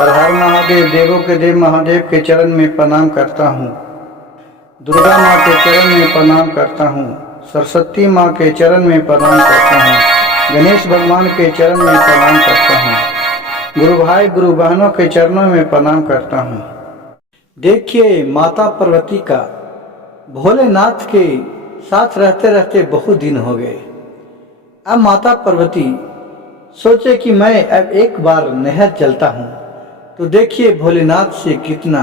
हर हर महादेव। देवों के देव महादेव के चरण में प्रणाम करता हूँ। दुर्गा माँ के चरण में प्रणाम करता हूँ। सरस्वती माँ के चरण में प्रणाम करता हूँ। गणेश भगवान के चरण में प्रणाम करता हूँ। गुरु भाई गुरु बहनों के चरणों में प्रणाम करता हूँ। देखिए माता पार्वती का भोलेनाथ के साथ रहते रहते बहुत दिन हो गए। अब माता पार्वती सोचे कि मैं अब एक बार नहर चलता हूँ, तो देखिए भोलेनाथ से कितना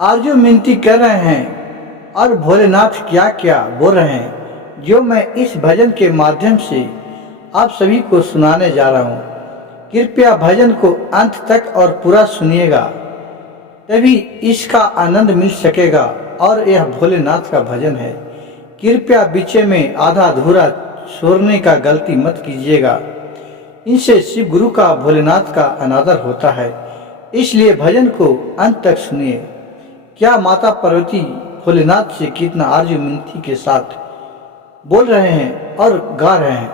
आरजू मिनती कर रहे हैं और भोलेनाथ क्या क्या बोल रहे हैं, जो मैं इस भजन के माध्यम से आप सभी को सुनाने जा रहा हूँ। कृपया भजन को अंत तक और पूरा सुनिएगा, तभी इसका आनंद मिल सकेगा। और यह भोलेनाथ का भजन है, कृपया बीच में आधा अधूरा छोड़ने का गलती मत कीजिएगा। इनसे शिव गुरु का भोलेनाथ का अनादर होता है, इसलिए भजन को अंत तक सुनिए। क्या माता पार्वती भोलेनाथ से कितना आरजू मिनती के साथ बोल रहे हैं और गा रहे हैं।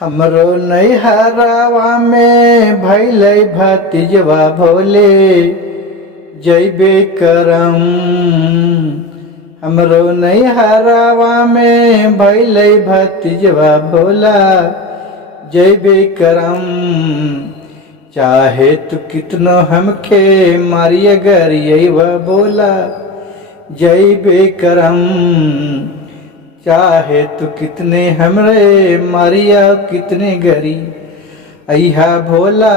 हमरो नैहरावा में भैलै भतीजवा भोले जैबे करम। हमरो नैहरावा में भैलै भतीजवा भोला जैबे करम। चाहे तू कितनो हमके मारिय गरियवा बोला जैबे करम। चाहे तू कितने हमरे मारिया कितने गरी अहा भोला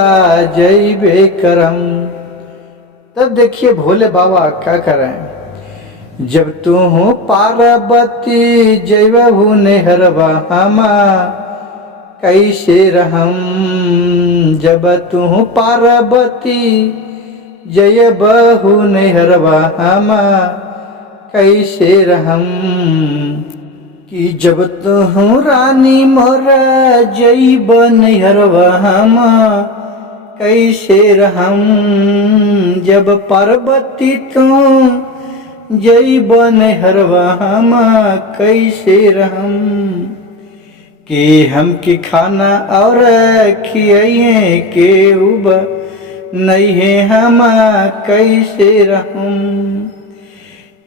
जैबे करम। तब देखिए भोले बाबा क्या कर रहे हैं। जब तू हो पार्वती जैबहु नेहरवा हमा कैसे रहम। जब तू हो पार्वती जय बहु नेहरवा हमा कैसे रहम। कि जब तू हो रानी मोरा जैब नेहरवा हमा कैसे रहम। जब पार्वती तू जैब नेहरवा हमा कैसे रहम। कि हम की खाना और खियाइए के उब नहीं है हम कैसे रहम।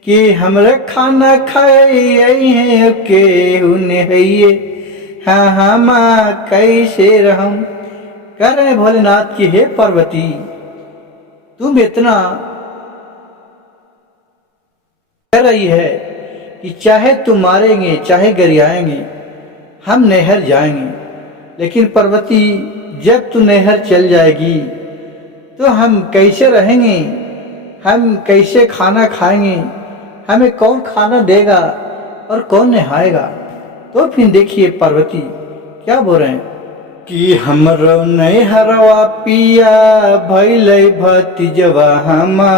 कि हमरे खाना खाइए के उन्हें हाँ हम कैसे रहम। कह रहे भोलेनाथ की हे पार्वती, तुम इतना कह रही है कि चाहे तुम मारेंगे चाहे गरियाएंगे हम नहर जाएंगे, लेकिन पार्वती जब तू नहर चल जाएगी तो हम कैसे रहेंगे, हम कैसे खाना खाएंगे, हमें कौन खाना देगा और कौन नहाएगा। तो फिर देखिए पार्वती क्या बोल रहे हैं कि हमरो नैहरवा पिया भैलै भतीजवा हमा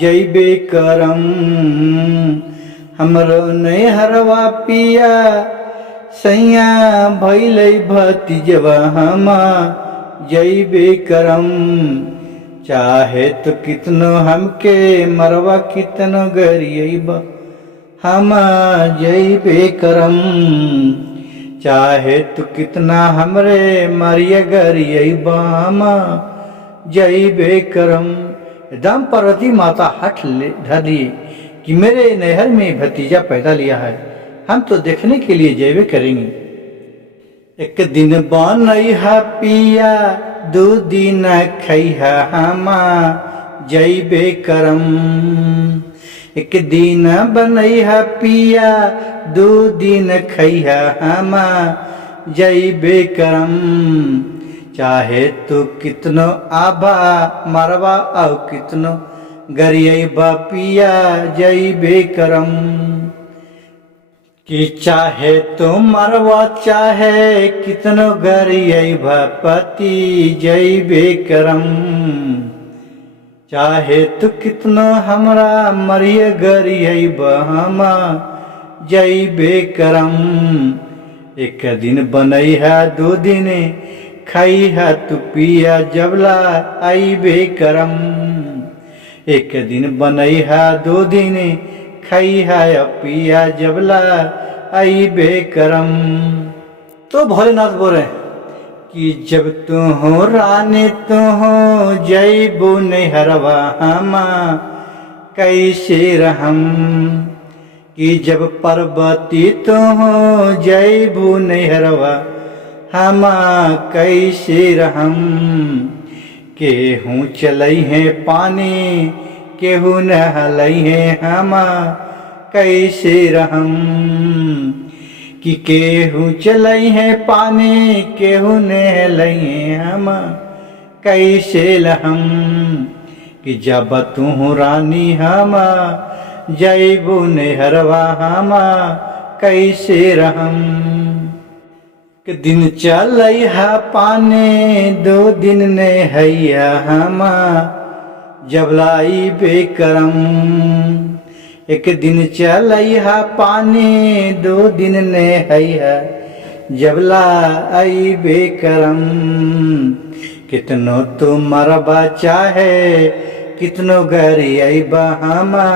जैबे करम। हमरो नैहरवा पिया सैया भैलै भतीजवा हमा जैबे करम। चाहे तो कितनो हमके मरवा कितनो गरियब हमा जैबे करम। चाहे तू कितना हमरे मारिय गरियब हमा जैबे करम। एकदम पार्वती माता हठ धर लिए कि मेरे नहर में भतीजा पैदा लिया है, हम तो देखने के लिए जैबे करेंगे। एक दिन बनैहा पिया दू दिन खैहा हमा जैबे करम। एक दिन बनैहा पिया दू दिन खैहा हमा जैबे करम। चाहे तू कितनो आबा मरवा और कितनो गरियबा पिया जैबे करम। कि चाहे तो मरवा चाहे कितनो गरियबा पति जैबे करम। चाहे तू कितनो हमरा मरिय गरियबा हमा जैबे करम। एक दिन बनैहा दो दिन खैहा तू पिया जबला आइबे करम। एक दिन बनैहा दो दिन खैहा पिया जबला आइबे करम। तो भोलेनाथ बोल रहे हैं कि जब तू हो रानी तू हो जैबू नैहरवा हमा कैसे रहम। कि जब पर्वती तू हो जैबू नैहरवा हमा कैसे रहम। केहू चलई है पानी केहू नहलई है हमा कैसे रहम। कि केहू चलई है पानी केहू नहलई है हम कैसे रहम। कि जब तू रानी हम जैबू नैहरवा हम कैसे रहम। कि दिन चलई है पानी 2 दिन नहैया हम जब लाई बेकरम। एक दिन चलई है पानी 2 दिन नहैया जब लाई बेकरम। कितनो तू मरबा चाहे कितनो गरियई बहामा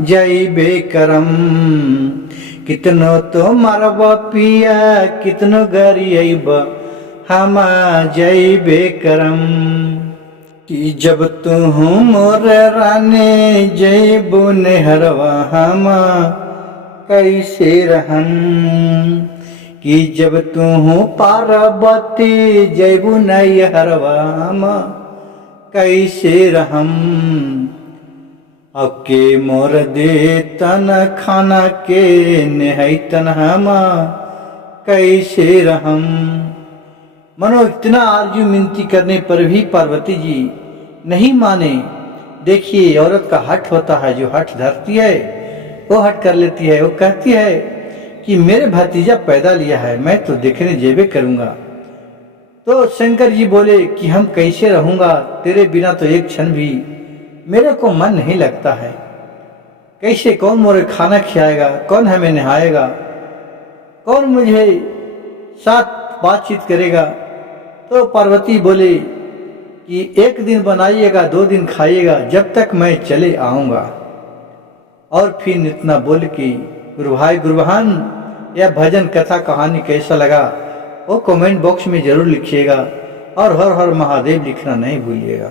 जई बेकरम। कितनो तो मरबा पिया कितनो गरियई बहामा जई बेकरम। कि जब तू मोर रानी जैबू नैहरवा हम कैसे रहम। कि जब तू पार्वती जैबू नैहरवा हम कैसे रहम। अब के मोर दे तन खाना के नहैतन हम कैसे रहम। मनो इतना आरजू मिनती करने पर भी पार्वती जी नहीं माने। देखिए औरत का हठ होता है, जो हठ धरती है वो हठ कर लेती है। वो कहती है कि मेरे भतीजा पैदा लिया है मैं तो देखने जेबे करूंगा। तो शंकर जी बोले कि हम कैसे रहूंगा तेरे बिना तो एक क्षण भी मेरे को मन नहीं लगता है। कैसे कौन मोरे खाना खिलाएगा, कौन हमें नहाएगा, कौन मुझे साथ बातचीत करेगा। तो पार्वती बोले कि 1 दिन बनाइएगा 2 दिन खाइएगा जब तक मैं चले आऊँगा। और फिर इतना बोल कि गुरु भाई गुरु बहन यह भजन कथा कहानी कैसा लगा वो कमेंट बॉक्स में ज़रूर लिखिएगा और हर हर महादेव लिखना नहीं भूलिएगा।